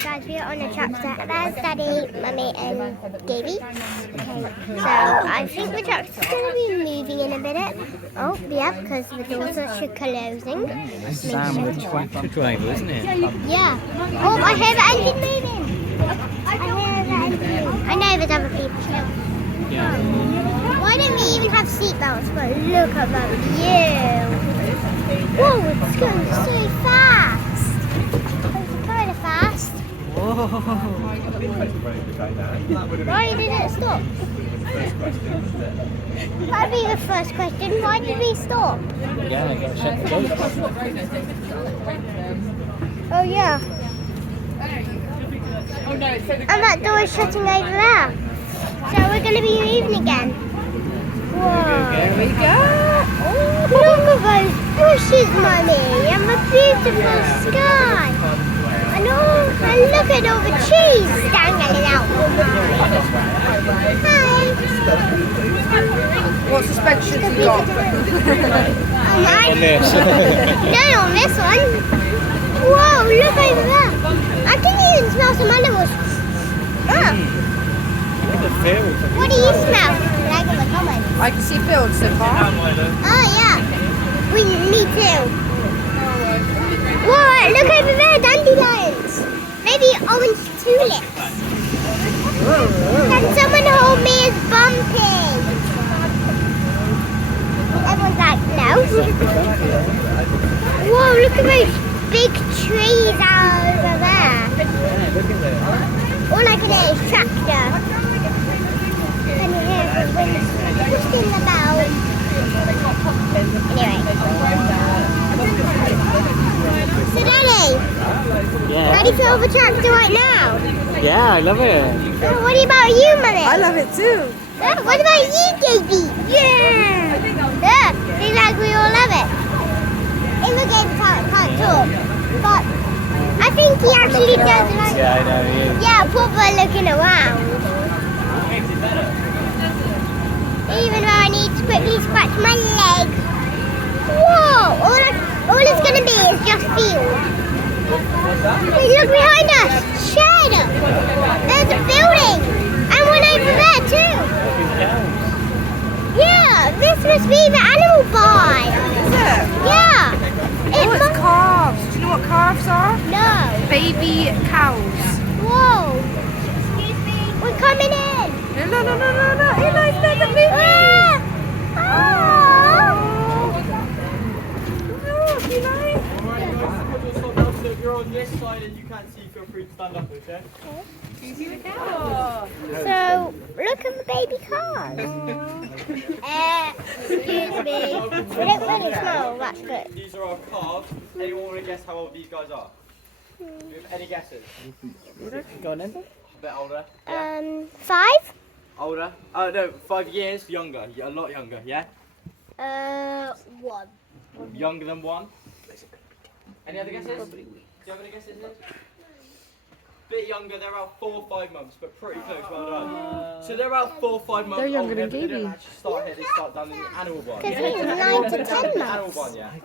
guys, we are on a tractor. There's Daddy, Mummy, and Davey. Okay, so I think the tractor's going to be moving in a minute. Oh, yeah, because the doors are closing. Sam with the tractor driver, isn't it? Yeah. Oh, I hear the engine moving. I hear the engine moving. I know there's other people too. Yeah. Why don't we even have seatbelts? But look at that view. Whoa, it's going so fast. It's kind of fast. Whoa. Why did it stop? That'd be the first question. Why did we stop? Yeah, I got to check the gates. Oh yeah. And that door is shutting over there. So we're going to be leaving again. Whoa. There we go. Look at those bushes, Mummy, and the beautiful sky. And look at all the trees dangling out. Hi. What suspension have you got? On this. No, on this one. Whoa, look over there. I can even smell some animals. Oh. What do you smell? Like in the comments. I can see fields so far. Oh yeah. Me too. Whoa, look over there, dandelions. Maybe orange tulips. Can someone hold me as bumpy? Everyone's like, no. Whoa, look at those big trees out over there. All I can hear is tractor. Can you hear the wind pushing the bell? Anyway. So Daddy, Yeah. ready for the tractor right now? Yeah, I love it. Oh, what about you, Mummy? I love it too. What about you, Davey? Yeah! Yeah, seems like we all love it. In the game, can't talk, but I think he actually does like... Yeah, I know, he is. Yeah, proper looking around. Even though I need to quickly scratch my leg. Whoa! All it's going to be is just field. Hey, look behind us! Shed! There's a building! And one over there too! Yeah, this must be the animal barn! Is it? Yeah! Oh, it's calves. Do you know what calves are? No! Baby cows. Whoa! Excuse me! We're coming in! No. Eli, stop the movie. Ah! Look, Eli. If you're on this side and you can't see, feel free to stand up, okay? So, look at the baby cars. Excuse me. They don't really smell that good. These are our calves. Anyone want to guess how old these guys are? Do you have any guesses? Go on then. A bit older? 5? Older? Oh no, 5 years younger. Yeah, a lot younger, yeah? 1. Younger than 1? Any other guesses? Do you have any guesses? Bit younger, they're about 4 or 5 months, but pretty close, well done. So they're about 4 or 5 months They're younger old, than but they don't Gaby. actually start here, they start down in the animal barn. Because he's 9 to 10 Animal months. barn, yeah? Yeah?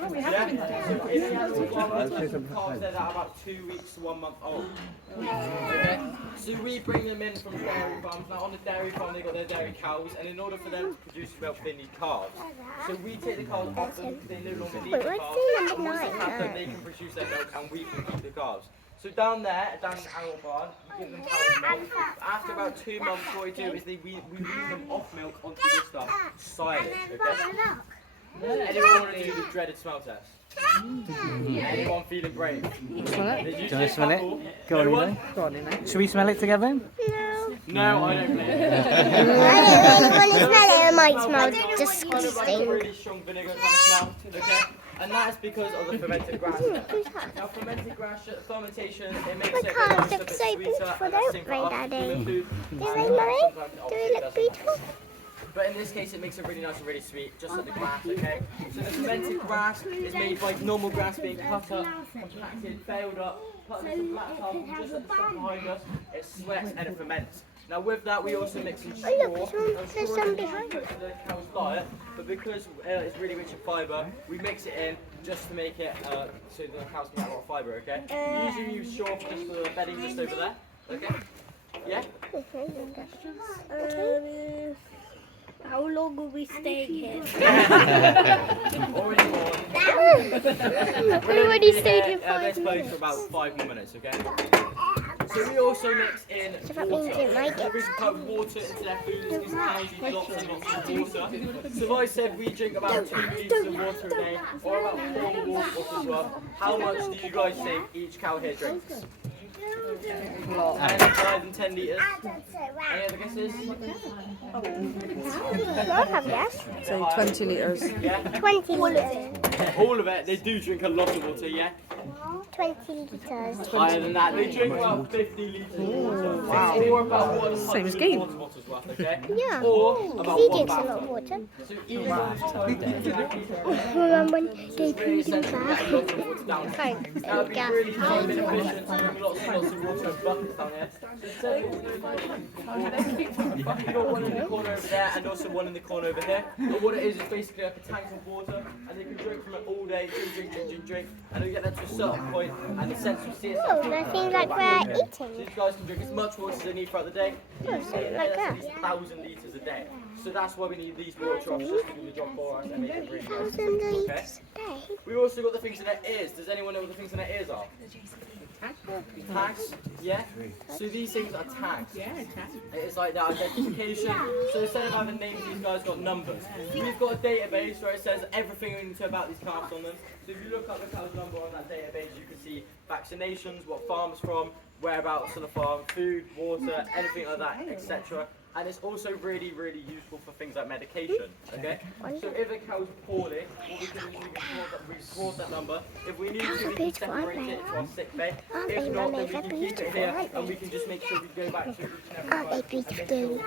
So in the animal barn, we have some calves that are about 2 weeks to 1 month old. Okay? So we bring them in from dairy farms. Now on the dairy farm they got their dairy cows, and in order for them to produce milk they need calves. So we take the calves off them, they no longer need the Wait, calves. what's And the once they number have them 9? they can produce their milk and we can keep the calves. So down there, down in the animal barn, you give them cows milk. After about 2 months what we do is we wean them off milk onto this stuff, silage, okay? Anyone want to do the dreaded smell test? Anyone feeling brave? Smell it? There's Do you usually want to smell it? Go on, No Eli. one? Go on, Eli. Should we smell it together? No. No, I don't believe it. I don't really want to smell it. It might smell Kind of like a disgusting. really strong vinegar kind of smell, okay? And that is because of the fermented grass. Now fermented grass, fermentation, it makes My it cars a look bit so sweeter beautiful, and that's don't simpler they, up Daddy? human food. Do they, And Mummy? sometimes Do obviously they it look doesn't. beautiful? But in this case, it makes it really nice and really sweet, just like the grass, okay? So the fermented grass is made by normal grass being cut up, compacted, baled up, put into a flat tub, just at the stuff behind us, it sweats and it ferments. Now with that, we also mix some straw. Oh, look, there's Straw some is behind put to the cow's diet, but because it's really rich in fibre, we mix it in, just to make it so the cows can get a lot of fibre, okay? Usually use straw just for the bedding just over there, okay? Yeah? How long will we stay here? Already more. We already stayed here This 5 place minutes. for about 5 more minutes, okay? So we also mix in So that means water. it might The get reason we put water into their food is because cows eat lots and lots of water. So if I said we drink about 2 litres of water a day, or about 4 water bottles as well, how much do you guys think each cow here drinks? Any higher than 10 litres? Any other guesses? I'll have yes. So 20 litres. Yeah? 20 litres. All of it, they do drink a lot of water, yeah? 20 litres. Higher than that, they drink about 50 litres of water. Wow. Or about 100 Same as Gabe. water bottles worth, okay? Yeah. Or about He 1 drinks a lot bath. of water. So each time Remember when they really peed in essential to get bath? lots of water down. Thanks. That would be really time inefficient to bring lots and lots of water and buckets down here. So instead what we're doing is we've got one in the corner over there and also one in the corner over here. And what it is basically like a tank of water and they can drink from it all day, drink. And then we get that to a certain point and the sense of see Oh, that seems like we're So eating. you guys can drink as much water as they need throughout the day. Oh, something like That's that. at least 1,000 litres a day. So that's why we need these water drops just to do the job for us and make it really nice. 1,000 Okay? litres a day. We've also got the things in their ears. Does anyone know what the things in their ears are? Tags? Yeah? So these things are tags. It's like their identification. So instead of having names, these guys got numbers. We've got a database where it says everything we need to know about these calves on them. So if you look up the cow's number on that database, you can see vaccinations, what farm it's from, whereabouts on the farm, food, water, anything like that, etc. And it's also really, really useful for things like medication, okay? So if a cow's poorly, what we can do is we can record that number. If we need to, we can separate it to our sick bay. If not, then we can keep it here and we can just make sure we go back to each and every Aren't they beautiful?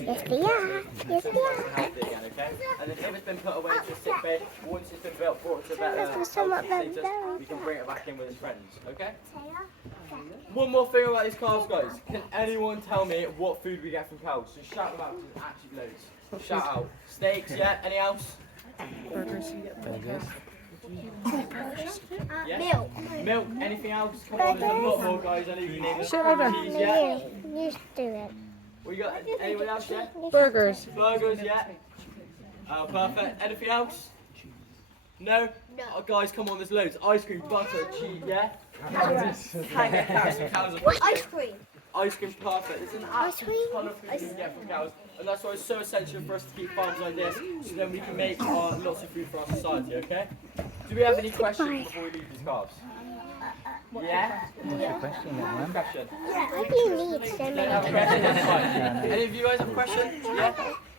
Yes, they are. Yes, they are. healthy again, okay? And then if it's been put away to a sick bay, once it's been brought to a better This was somewhat healthy status, very we can bring it back in with its friends, okay? One more thing about these calves, guys. Can anyone tell me what food we get from cows? So shout them out, because there's actually loads. Shout out. Steaks, yeah? Any else? Burgers. Yeah? Milk. Milk, anything else? Come on, there's a lot more, guys. I know you can name them. Shut up. Cheese, yeah? You do it. We got anyone else, yeah? Burgers. Burgers, yeah? Perfect. Anything else? No? Oh, guys, come on, there's loads. Ice cream, butter, cheese, yeah? Cows are Ice cream. Ice cream's perfect. It's an absolute ton of food you can get from cows, and that's why it's so essential for us to keep farms like this, so then we can make lots of food for our society, okay? Do we have any questions before we leave these calves? Yeah? What's your question, young man? Question? Why do you need so Don't many? have a question? That's fine. Any of you guys have a question? Yeah?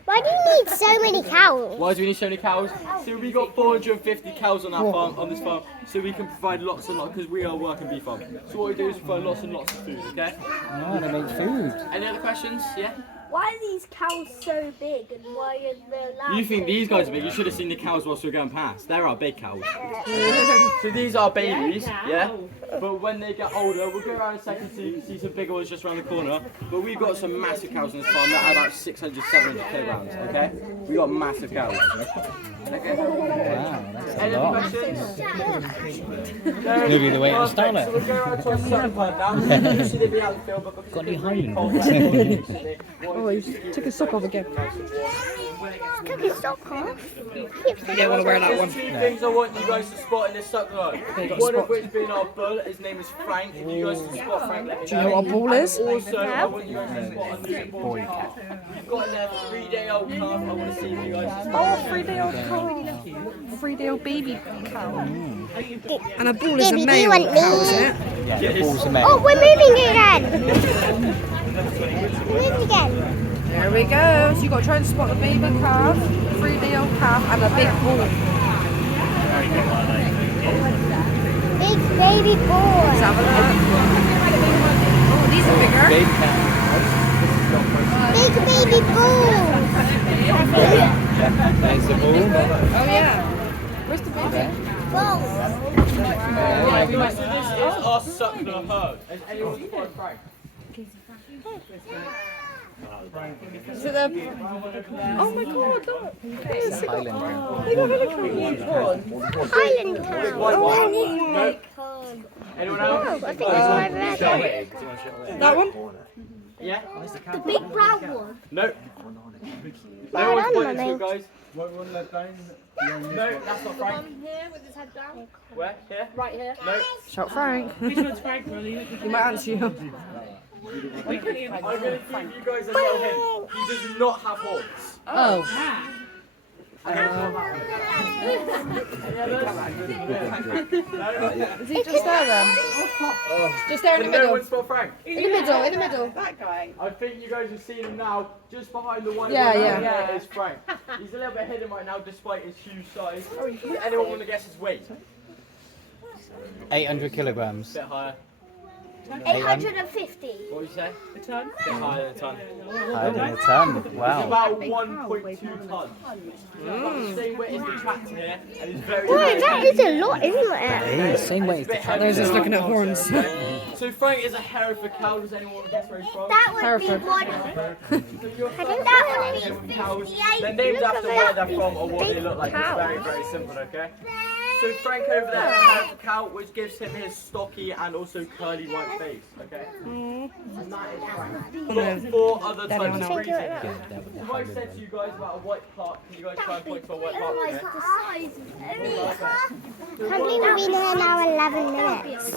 Why do you need so many cows? Why do we need so many cows? So we got 450 cows on our farm, on this farm, so we can provide lots and lots, because we are a working bee farm. So what we do is provide lots and lots of food, okay? No, they make food. Any other questions? Yeah? Why are these cows so big and why are they allowed? You think these guys are big? You should have seen the cows whilst we were going past. They're our big cows. So these are babies, yeah? But when they get older, we'll go around in a second so you can see some bigger ones just around the corner. But we've got some massive cows on this farm that are about 600, 700 kilograms, okay? We got massive cows. Okay? Wow, that's a Any other lot. questions? Maybe the way to Perfect. stall it. So we'll go around to our second part now. Usually they'd be out in the field, but because Got it's any been really hiding? cold recently, Oh, he took his sock off again. Took his sock off. You don't want to wear that one. Two things I want you guys to spot in this suckler. One of which being our bull. His name is Frank. If you guys can spot Frank, let me Do you know what a ball is? Also, I want you guys to spot a newborn calf. You've got in there a 3-day-old calf. I want to see if you guys can spot. Oh, 3-day-old cow. 3-day-old baby cow. And a bull is a Baby, do you male want cow, me? isn't it? Yeah, the balls are Oh, made. we're moving again. We're moving again. There we go. So you've got to try and spot the baby calf, 3-day-old calf, and a big bull. Big baby boy. Let's have a look. Oh, these are bigger. Big cat. Big baby bull. There's the ball. Oh, yeah. Where's the baby? Bull. Right, guys, so this is our suckler herd. Has anyone spotted Frank? Is it the... Oh my god, look! Highland one. They got another huge one. Island cow. White one. Oh, No. Anyone else? I think it's my red. That one? Yeah? The big brown one. No. Well No one's done, pointing to Mummy. it, guys. No, that's not Frank. Here with his head down. Where? Here? Right here. No. Shout Frank. Which one's Frank, really? He might answer you. I'm going to give you guys a little hint. He does not have horns. Oh. Is he just there then? Just there in the No middle. one spot Frank. In the middle, in the middle. That guy. I think you guys have seen him now. Just behind the white Yeah, one yeah. there is Frank. He's a little bit hidden right now despite his huge size. Does anyone want to guess his weight? 800 kilograms. Bit higher. 850. What would you say? A ton. Bit higher than a ton. Higher than a ton. It's Wow. about 1.2 tons. About the same weight as the tractor here, and it's very Boy, heavy. that is a lot, isn't it? It is. Same weight as the tractor. There's just looking at horns. So Frank is a Hereford cow. Does anyone want to guess where he's from? That would Hereford. be one. So you're I think that would Hereford be cows. 58. They're named Look after at where that they're from or what they big look like. It's cow. very, very simple, okay? So Frank over there, Hereford cow, which gives him his stocky and also curly white face, okay? And that is Frank. We've got 4 other types of breeds. If I said to you guys about a white park, can you guys try and point to a white park? Okay? Can't believe we've been here now 11 minutes.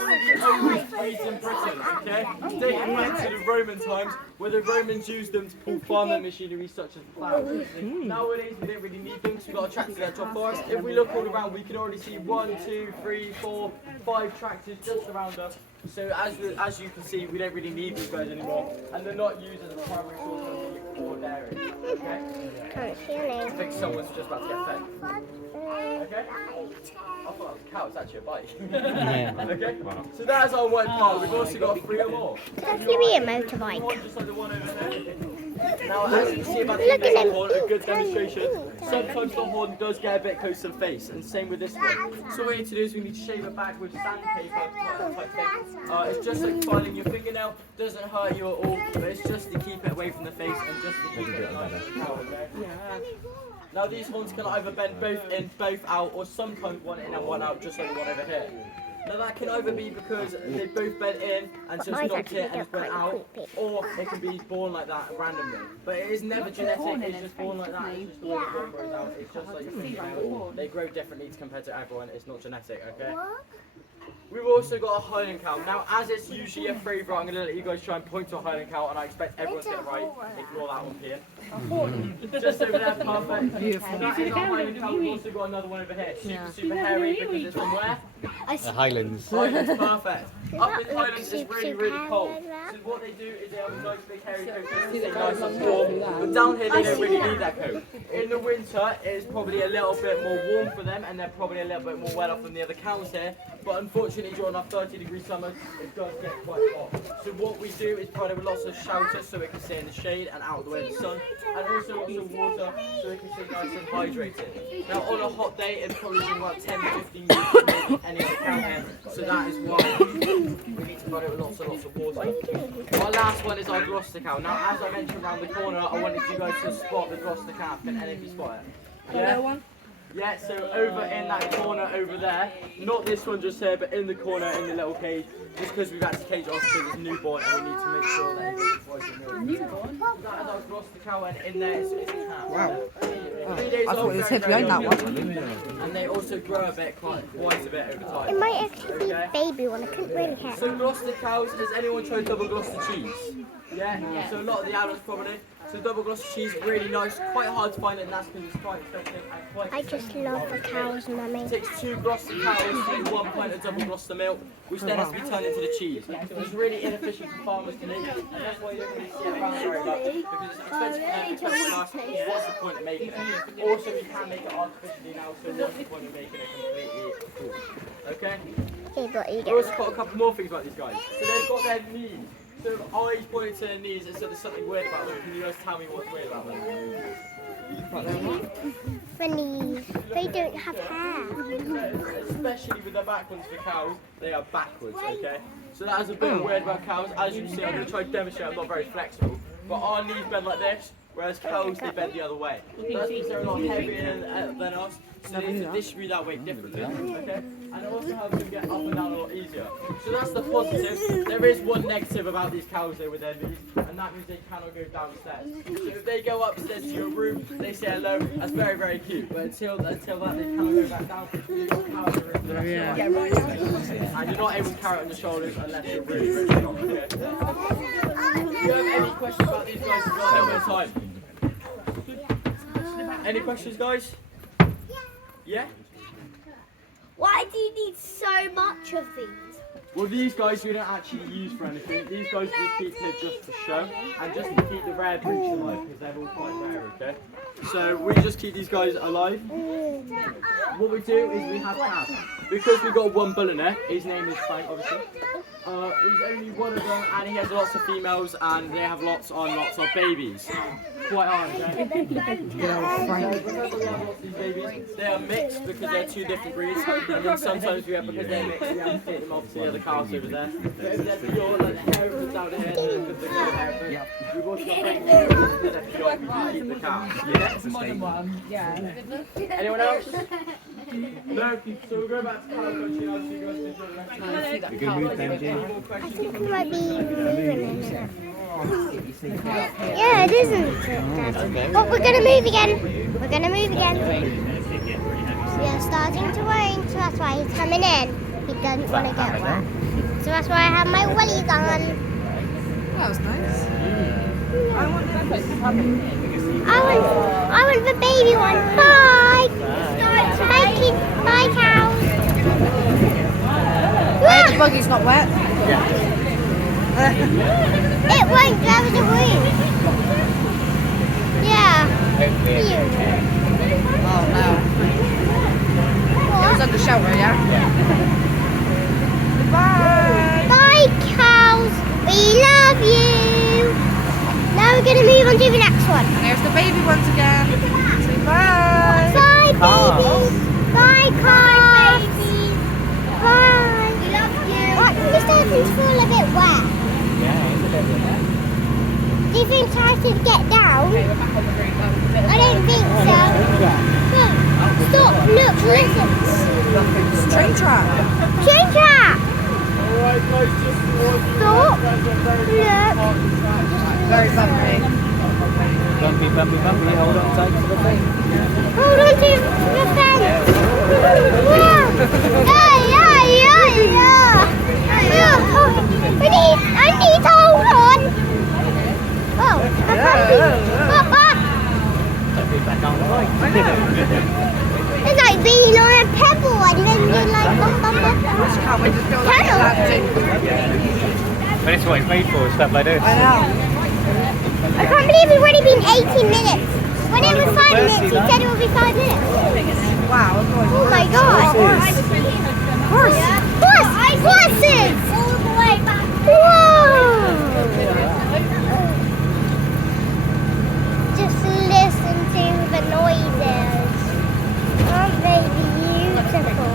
Breeds in Britain, okay? Dating back to the Roman times, where the Romans used them to pull farming machinery such as plows. Nowadays, we don't really need them because we've got a tractor that job for us. If we look all around, we can already see 1, 2, 3, 4, 5 tractors just around us. So as you can see, we don't really need these guys anymore, and they're not used as a primary source of meat or dairy. Okay? Can't see your I name. think someone's just about to get fed. Okay? I thought it was a cow, it's actually a bike. Yeah. Okay? So that's our white part. We've also got 3 or more. It's actually be a motorbike. One just like the one over there. Now, as you can see about the Look at initial him. horn, a good demonstration. Sometimes the horn does get a bit close to the face, and same with this one. So what we need to do is we need to shave it back with sandpaper type thing. It's just like filing your fingernail. Doesn't hurt you at all, but it's just to keep it away from the face and just to keep it nice and cow, okay? Now these horns can either bend both in, both out, or sometimes one in and one out, just like the one over here. Now that can either be because they both bend in and so it's knocked in and it's went out, or they can be born like that randomly. But it is never genetic, it's just born like that, it's just the way the bone grows out. It's just like your fingernail. They grow differently compared to everyone, it's not genetic, okay? We've also got a Highland cow. Now, as it's usually a favourite, I'm going to let you guys try and point to a Highland cow, and I expect everyone to get it right. Ignore that one here. Just over there, perfect. Beautiful. That is our Highland cow. We've also got another one over here. Super hairy because it's from where? The Highlands. Highlands, perfect. Up in Highlands, it's really, really cold. So what they do is they have a nice big hairy coat just to stay nice and warm. But down here, they don't really need that coat. In the winter, it's probably a little bit more warm for them, and they're probably a little bit more wet off than the other cows here. But unfortunately, during our 30-degree summers, it does get quite hot. So what we do is provide it with lots of shelter so it can stay in the shade and out of the way of the sun, and also lots of water so it can stay nice and hydrated. Now on a hot day, it's probably been about 10 to 15 minutes to make any other cow here, so that is why we need to provide it with lots and lots of water. Our last one is our Gloucester cow. Now as I mentioned around the corner, I wanted you guys to spot the Gloucester calf. Can any of you spot it? Yeah? Yeah, so over in that corner over there, not this one just here, but in the corner in the little cage, just because we've had to cage it off because it's newborn and we need to make sure that it's twice a milk. Newborn? That is our Gloucester cow, and in there it's a calf. Wow. 3 days I thought old, it was very, hid behind that very one. young. And they also grow a bit, quite a bit over time. It might actually be a baby one. I couldn't really hear. So Gloucester cows, has anyone tried double Gloucester cheese? Yeah? So a lot of the adults probably. So double Gloucester cheese, really nice, quite hard to find, and that's because it's quite expensive and quite I just love the cows, Mummy. It takes 2 Gloucester cows to make 1 pint of double Gloucester milk, which then has to be turned into the cheese. So it's really inefficient for farmers to make, and that's why you don't really see it around very much, because it's expensive for them, expensive for us. What's the point of making it? Also, you can make it artificially now, so what's the point of making it completely cool? Okay? Here's what you We've do. also got a couple more things about these guys. So they've got their knees. So I've always pointed to their knees and said there's something weird about them. Can you guys tell me what's weird about them? Funny. They don't have hair. Especially with the back ones for cows, they are backwards, okay? So that is a bit weird about cows. As you can see, I'm going to try to demonstrate I'm not very flexible. but our knees bend like this, whereas cows, they bend the other way. So that's because they're a lot heavier than us, so they need to distribute that weight differently, okay? And it also helps them get up and down a lot easier. So that's the positive. There is one negative about these cows though with their knees, and that means they cannot go downstairs. So if they go upstairs to your room, they say hello, that's very, very cute. But until that, they cannot go back down. You've got cows in the room for the rest of your life. And you're not able to carry it on your shoulders unless you're really, really strong, okay? Do you have any questions about these guys? We've got a little bit of time. Any questions, guys? Yeah? Why do you need so much of these? Well, these guys we don't actually use for anything. These guys we keep here just for show and just to keep the rare breeds alive because they're all quite rare, okay? So we just keep these guys alive. What we do is we have calves. Because we've got one bull in it, his name is Frank, obviously. He's only one of them and he has lots of females and they have lots of babies. Quite hard, okay? So because we have lots of these babies, they are mixed because they're two different breeds. And then sometimes we have, because they're mixed, we have to take them off to the other cows over there. But over there for your, like the Herefords down here, the good Herefords. We've also got Frank over there for your, we can keep the cows. Yeah? Anyone else? No, so we'll go back to cow country now so you guys can enjoy the rest of the You can move them, Jane. It might be moving. Yeah, it isn't. But we're gonna move again. We're gonna move again. We are starting to rain, so that's why he's coming in. He doesn't want to get wet. So that's why I have my wellies on. That was nice. I want the baby one. Bye. Bye, kids. Bye, cows. The buggy's not wet. It won't go with the room. Yeah. Oh no. It was under shelter, yeah? Bye. Bye, cows. We love you. Now we're going to move on to the next one. There's the baby ones again. Say bye. Bye, babies. Bye, cows. Bye. We love you. What? This starting's full a bit wet. Do you think I should get down? I don't think so. Look, stop, look, listen. It's a train track. Train track. Alright guys, just Stop. Look. Very bumpy. Bumpy, bumpy, bumpy. Hold on tight to the thing. Hold on to the fence. Wow. Yeah. I need to hold on. Oh, I can't be. Don't be back on the right. It's like being on a pebble and then you're like bump. Can't wait to go like Atlantic. But it's what it's made for, stuff like this. I know. I can't believe it's already been 18 minutes. When it was 5 minutes, he said it would be 5 minutes. Wow. Oh my god. Horse. Horses. All the way back. Whoa. Just listen to the noises. Aren't they beautiful?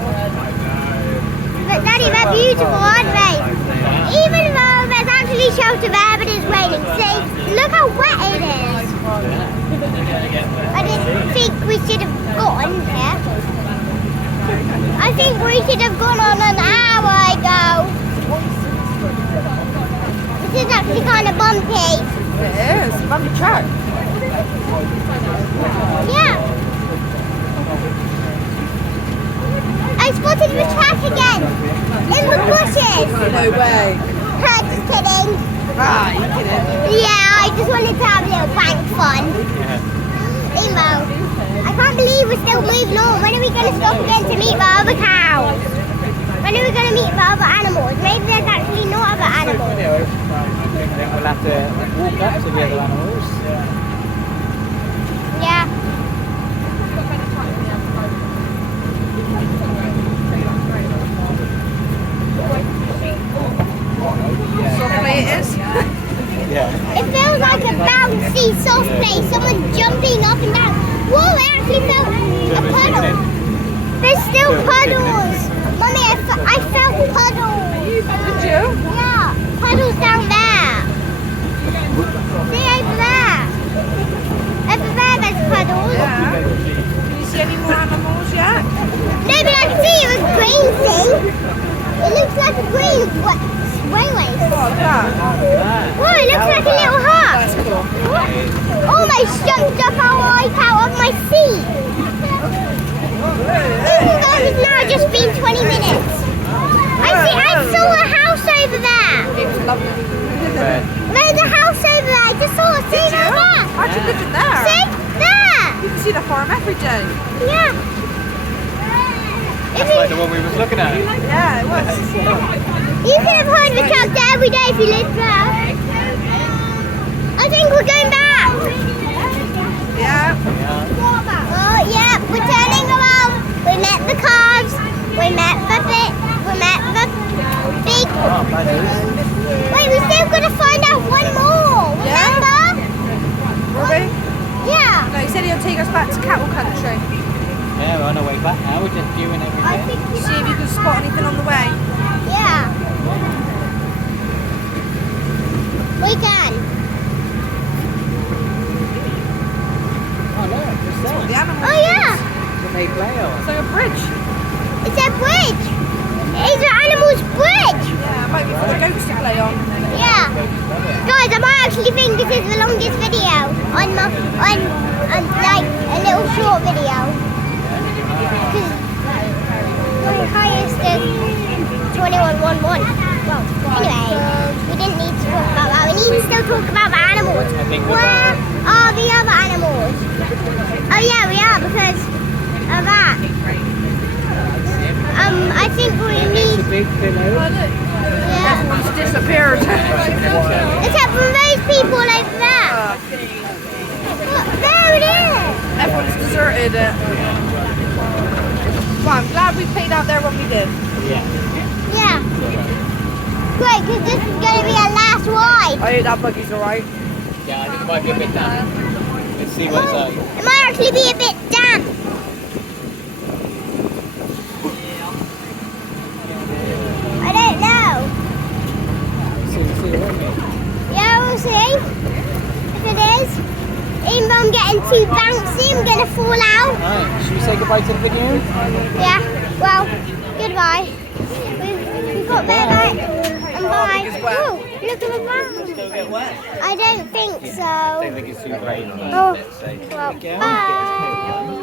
But Daddy, they're beautiful, aren't they? Even though there's actually shelter there, but it's raining. See, look how wet it is. I didn't think we should have gone here. I think we should have gone on an hour ago. This is actually kind of bumpy. It is. Bumpy track. Yeah. I spotted the track again. In the bushes. No way. Just kidding. Ah, you kidding? Yeah, I just wanted to have a little bank fun. Emo. I can't believe we're still moving on. When are we going to stop again to meet the other cows? When are we going to meet the other animals? Maybe there's actually no other animals. I think we'll have to walk up to the other animals. Yeah. Softly it is. Yeah. It feels like a bouncy, soft place. Someone jumping up and down. Whoa, it actually felt a puddle. There's still puddles. Mommy, I felt puddles. Did you? Yeah, puddles down there. See, I Whoa, it looks like a little hut. That's cool. Almost jumped off our wife out of my seat. Even though it's now just been 20 minutes. I saw a house over there. It was lovely. There's a house over there. I just saw it. See Did you? over there. I actually lived in there. See? There. You can see the farm every day. Yeah. If That's like the one we was looking at. Yeah, it was. you could have heard the tractor every day if you lived there. I think we're going back. Yeah. Oh yeah, we're turning around. We met the cars. We met the big. Oh, badgers. Wait, we still gotta find out one more. Yeah? Remember? Were we? Yeah. No, he said he'll take us back to cattle country. Yeah, we're on our way back now. We're just viewing I everything. think we See if you can spot anything on the way. Yeah. We can. Oh, look, it's The there. animals. Oh yeah. What they play on. It's like a bridge. It's a bridge. It's an animal's bridge. Yeah, it might be for the goats to play on. Yeah. Guys, I might actually think this is the longest video on like a little short video. Because my highest is 2111. Well, anyway, we didn't need to talk about that. We need to still talk about the animals. I think we're Where are the other animals? Oh yeah, we are because of that. I think we It's a need. big pillow. Yeah. Everyone's disappeared. Except for those people over there. Look, there it is. Everyone's deserted it. Well, I'm glad we paid out there when we did. Yeah. Yeah. Great, because this is going to be our last ride. I hope that buggy's alright. Yeah, I think it might be a bit damp. Let's see what it's like. It might actually be a bit damp. I don't know. See, won't we? Yeah, we'll see. If it is. Even though I'm getting too bouncy, I'm going to fall out. Alright, should we say goodbye to the video? Yeah, well, goodbye. We've got there, bye. And bye. Oh, look at the ground. Still get wet. I don't think so. I don't think it's too late. Oh, Let's say. well, Okay. bye.